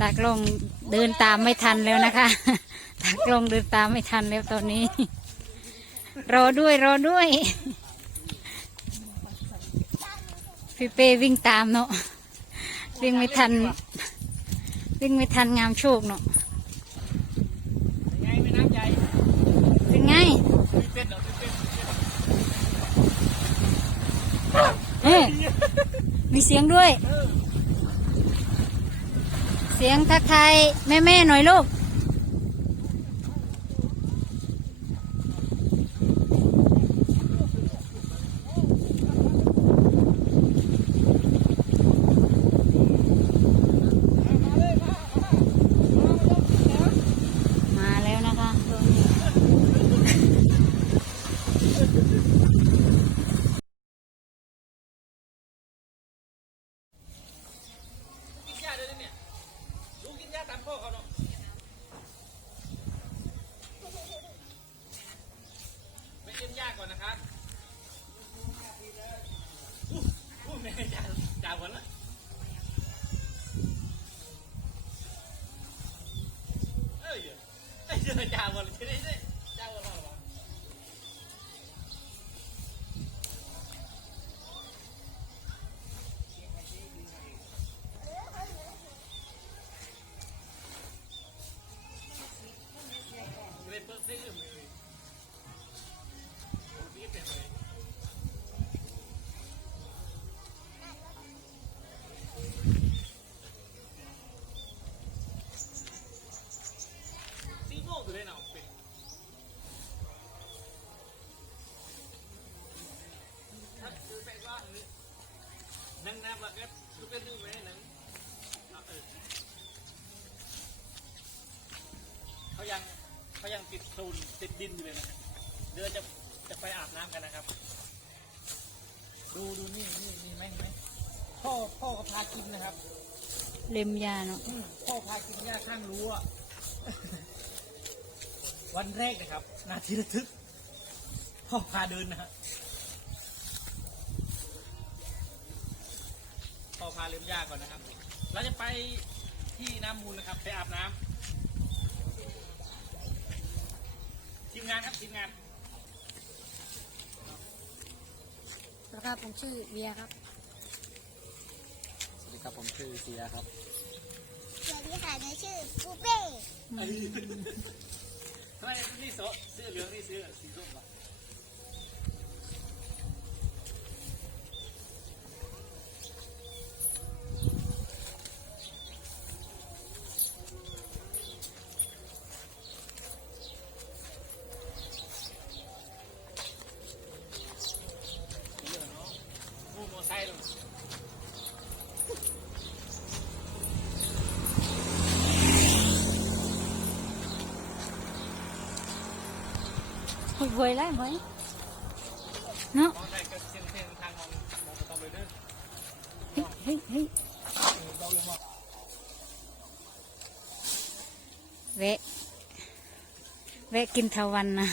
ตากลงเดินตามไม่ทันแล้วนะคะ ตากลงเดินตามไม่ทันแล้วตอนนี้ รอด้วยรอด้วย พี่เป้วิ่งตามเนาะ วิ่งไม่ทัน วิ่งไม่ทันงามโชคเนาะเป็นไงมีเป็ดเหรอมีเป็ดเอ๊ะมีเสียงด้วย สียงทักทายแม่แม่ๆหน่อยลูก มาแล้วนะคะตัวนี้ กินหญ้าด้วยนะเนี่ยดูกินหญ้าตามพ่อเขาเนาะไปเอ็นหญ้าก่อนนะครับอู้อู้แม่จ่าจ่าก่อนละเอ้ยเอ้ย จ่าก่อนจะได้ นั่งน้ำแบบนี้ทุกเรื่องดูไหมนั่งเออเขายังเขายังติดโคลนติดดินอยู่เลยนะเดี๋ยวจะจะไปอาบน้ำกันนะครับ ดูดูนี่นี่นี่ไหมเห็นไหมพ่อพ่อก็พากินนะครับเล็มยาเนาะอืมพ่อพากินหญ้าข้างรั้ววันแรกนะครับ นาทีระทึกพ่อพาเดินนะฮะ อพาเล็มหญ้าก่อนนะครับ เราจะไปที่น้ำมูลนะครับ ไปอาบน้ำทีมงานครับทีมงานครับผมชื่อเบียครับ สวัสดีครับผมชื่อเสียครับ สวัสดีค่ะหนูชื่อปูเป้ทำไมนี่โซเสื้อเหลืองนี่เสื้อสีส้มวะ หวยแล้วไหมเนาะเฮ้ยเฮ้ยเฮ้ยเวะแวะกินทวันนะ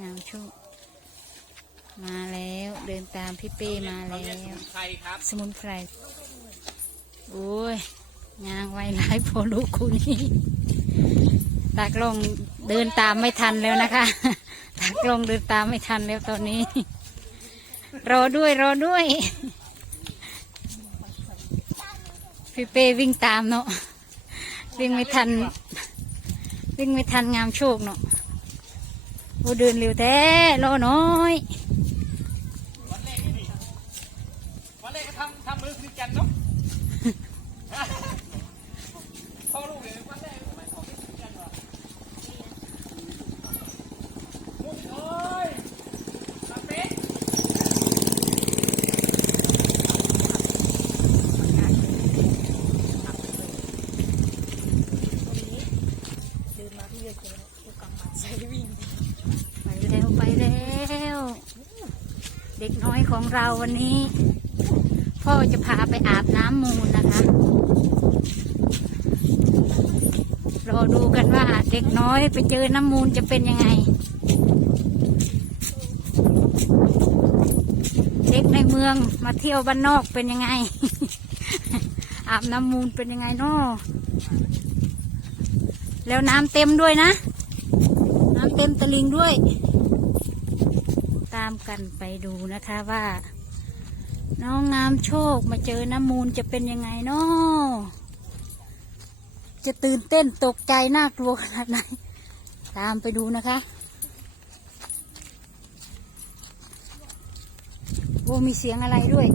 งามโชคมาแล้วเดินตามพี่เป้มาแล้ว สมุนไพรโอ้ยยางไวร้ายพอลูกคุณนี่ตากลงเดินตามไม่ทันแล้วนะคะ กลงเดินตามไม่ทันแล้วตอนนี้ รอด้วยรอด้วย พี่เป้วิ่งตามเนาะวิ่งไม่ทัน วิ่งไม่ทันงามโชคเนาะโอ้เดินเร็วแท้รอน้อยวันแรกนี่นี่วันแรกก็ทำทำมือคือกันเนาะ พ่อลูกเลยวันแรกทำไมของไม่คือกันวะมุดเอ้ยตาเป็ด เดินมาพี่เลยเจอผู้กำมัดใช้วิ่ง ไปแล้วไปแล้ว เด็กน้อยของ เราวันนี้ พ่อจะพาไปอาบน้ำมูลนะคะ รอดูกันว่าเด็กน้อยไปเจอน้ำมูลจะเป็นยังไง เด็กในเมืองมาเที่ยวบ้านนอกเป็นยังไง อาบน้ำมูลเป็นยังไงนาะแล้วน้ำเต็มด้วยนะ น้ำเต็มตะลิงด้วย กันไปดูนะคะว่า น้องงามโชคมาเจอน้ำมูลจะเป็นยังไงเนาะจะตื่นเต้นตกใจน่ากลัวขนาดไหน ตามไปดูนะคะโอ้มีเสียงอะไรด้วย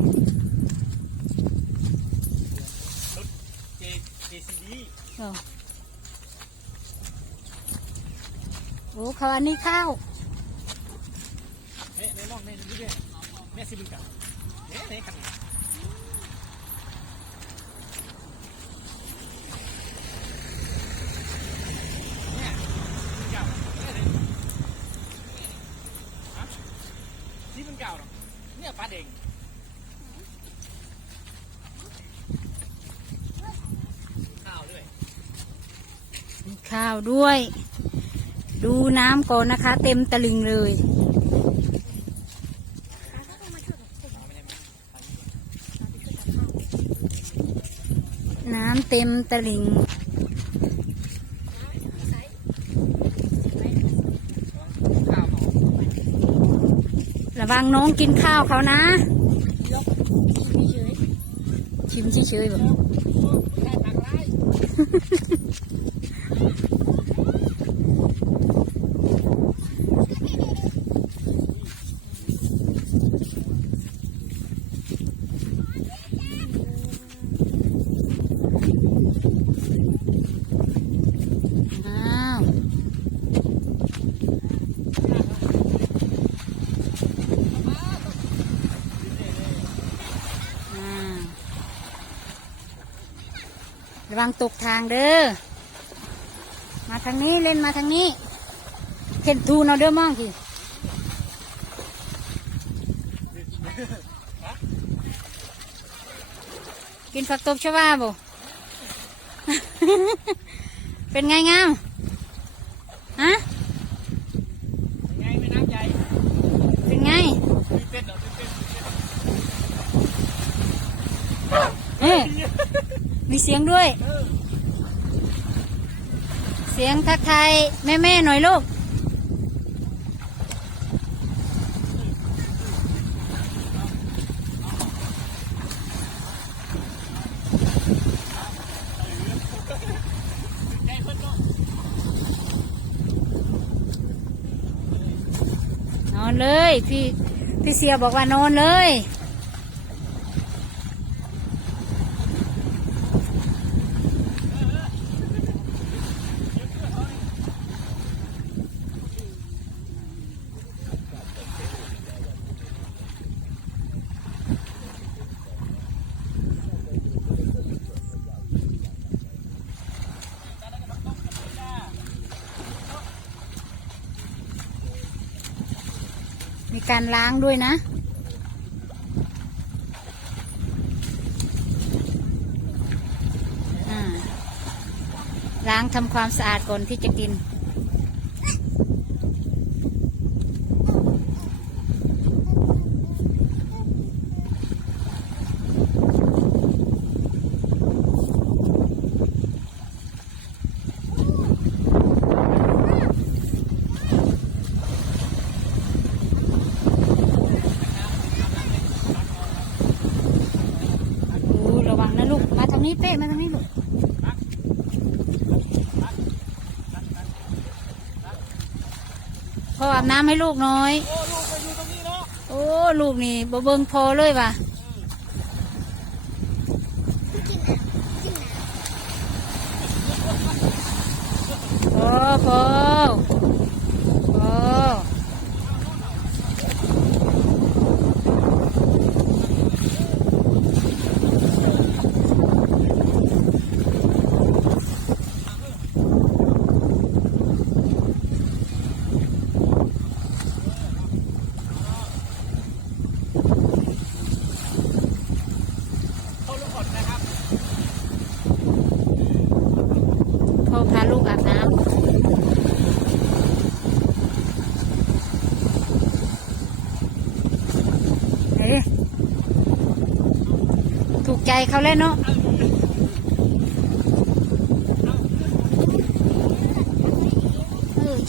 เจเจซีดีโอ้โอ้เขาอันนี้ข้าว เน่ในน้องในนี่ด้วย แม่ซิบินกับเน่ในขันเนี่ยซิบินเก่าเนี่ยเลยฮะซิบินเก่าหรอเนี่ยปลาเด้งข้าวด้วยข้าวด้วย ดูน้ำก่อนนะคะ เต็มตะลึงเลย น้ำ เต็มตะลิงข้าวหอมระวังน้องกินข้าวเขานะไม่เฉยชิมเฉยๆแบบ แค่ตักไล่ อ้าวอ่า ระวังตกทางเด้อ มาทางนี้เล่นมาทางนี้ เห็นทูนเอาเด้อมองทีกินผักตบชวาบ่ เป็นไงงาม ฮะไงแม่น้ำใหญ่เป็นไงมีเป็ดเหรอมีเป็ดมีเป็ดเอ๊ะ มีเสียงด้วย เสียงทักทายแม่แม่ๆหน่อยลูกนเนาะนอนเลย พี่พี่เสียบอกว่านอนเลย มีการล้างด้วยนะล้างทำความสะอาดก่อนที่จะกิน โอ้ระวังนะลูก มาทางนี้เป้มาทางนี้ลูก พ่ออาบน้ำให้ลูกน้อย โอ้ลูกไปอยู่ตรงนี้เนาะโอ้ลูกนี่บ่เบิงพอเลยว่ะพอพอ พาลูกอาบน้ำเฮ้ถูกใจเขาแล้วเนาะ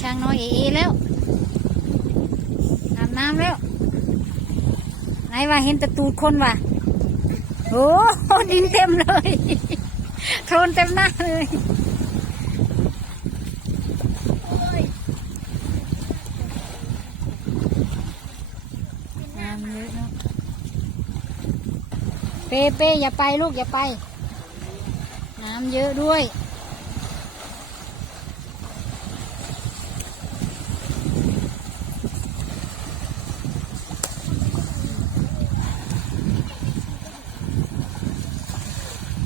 ช่างน้อยเอเอแล้วอาบน้ำแล้วไหนว่าเห็นตะตูดคนว่ะโอ้ดินเต็มเลยโคลนเต็มหน้าเลย เป้เป้อย่าไปลูกอย่าไป น้ำเยอะด้วย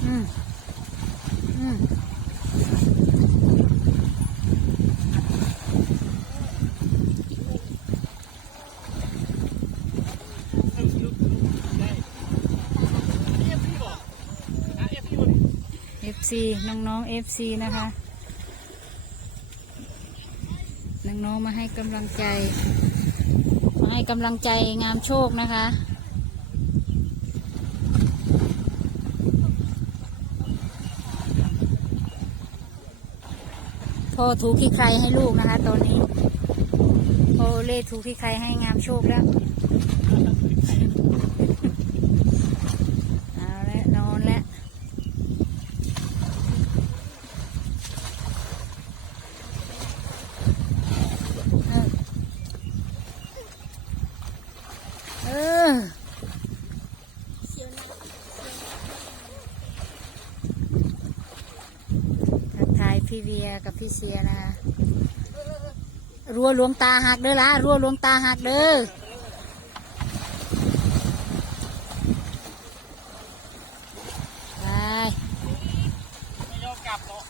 อืม อืม FC น้องๆ FC นะคะ น้องๆ มาให้กำลังใจ มาให้กำลังใจงามโชคนะคะพ่อถูขี้ใครให้ลูกนะคะ ตอนนี้พ่อเล่ถูขี้ใครให้งามโชคแล้ว เอาละนอนแล้ว เออ เสียวหน้า ทักทาย พี่เวียกับพี่เสียนะคะรัวหลวงตาหักเด้อละรัวหลวงตาหักเด้อไป ไม่ยอมกลับหรอก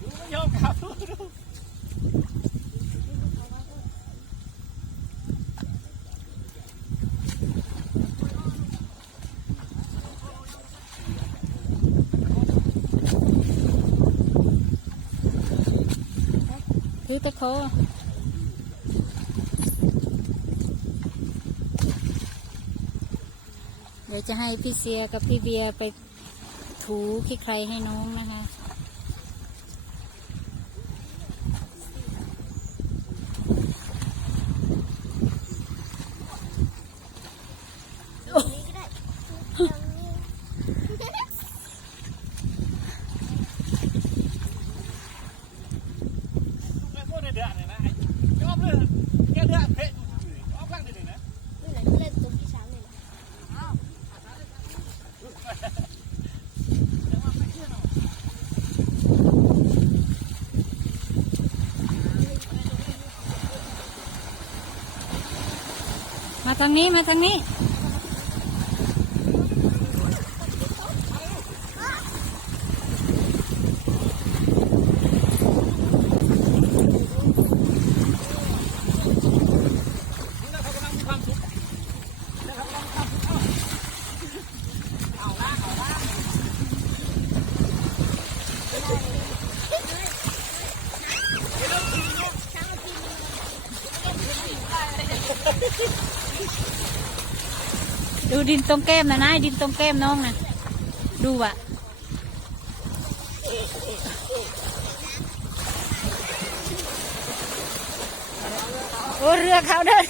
ดูไม่ยอมกลับดูดู ถือตะโคเดี๋ยวจะให้พี่เสียกับพี่เบียร์ไปถูขี้ใครให้น้องนะคะ ตรงนี้ก็ได้ตรงนี้ ไม่พูดในเดือดเลยนะไอ้ยอมเลยแกเดือดเพ่ยอมร่างเดือดนะ นี่ไหนก็เล่นตรงที่ช้างเลยนะ มาทางนี้มาทางนี้นี่น ดูดินตรงแก้มนะนายดินตรงแก้มน้องนะดูอะโอ้เรือเขาเด้อ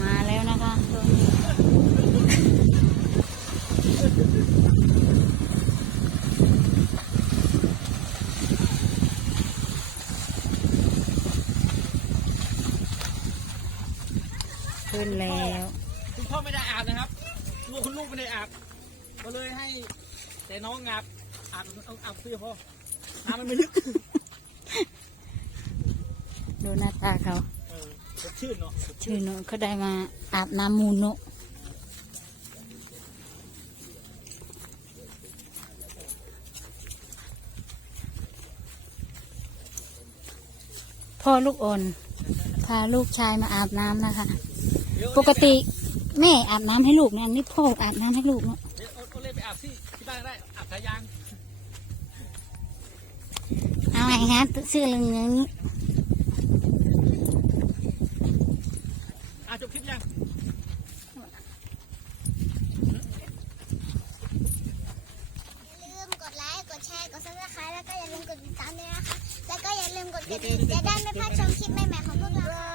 มาแล้วนะคะขึ้นแล้ว คุณพ่อไม่ได้อาบนะครับลูกคุณลูกไม่ได้อาบ ก็เลยให้ แต่น้องอาบอาบเอาอาบเพื่อพ่อน้ำมันไม่ลึกดูหน้าตาเขาเออสดชื่นเนาะสดชื่อโนเขาได้มาอาบน้ำมูลโนพ่อลูกอ่อนพาลูกชายมาอาบน้ำนะคะ เดี๋ยวปกติแม่อาบน้ำให้ลูกนะนี่พ่ออาบน้ำให้ลูกเนาะ เดี๋ยวเอาเอาเลยไปอาบที่ที่บ้านก็ได้อาบสายยางเอาไงฮะเสื้อเหลืองๆนี้อะจบคลิปยังอย่าลืมกดไลค์กดแชร์กดซับสไครต์แล้วก็อย่าลืมกดติดตามด้วยนะคะแล้วก็อย่าลืมกดกระดิ่งจะได้ไม่พลาดชมคลิปใหม่ๆของพวกเราค่ะ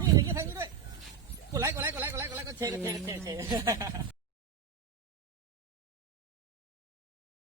นี่อย่างนี้ทางนี้ด้วย กดไลค์ กดไลค์ กดไลค์ กดไลค์ กดไลค์ กดแชร์กดแชร์กดแชร์กดแชร์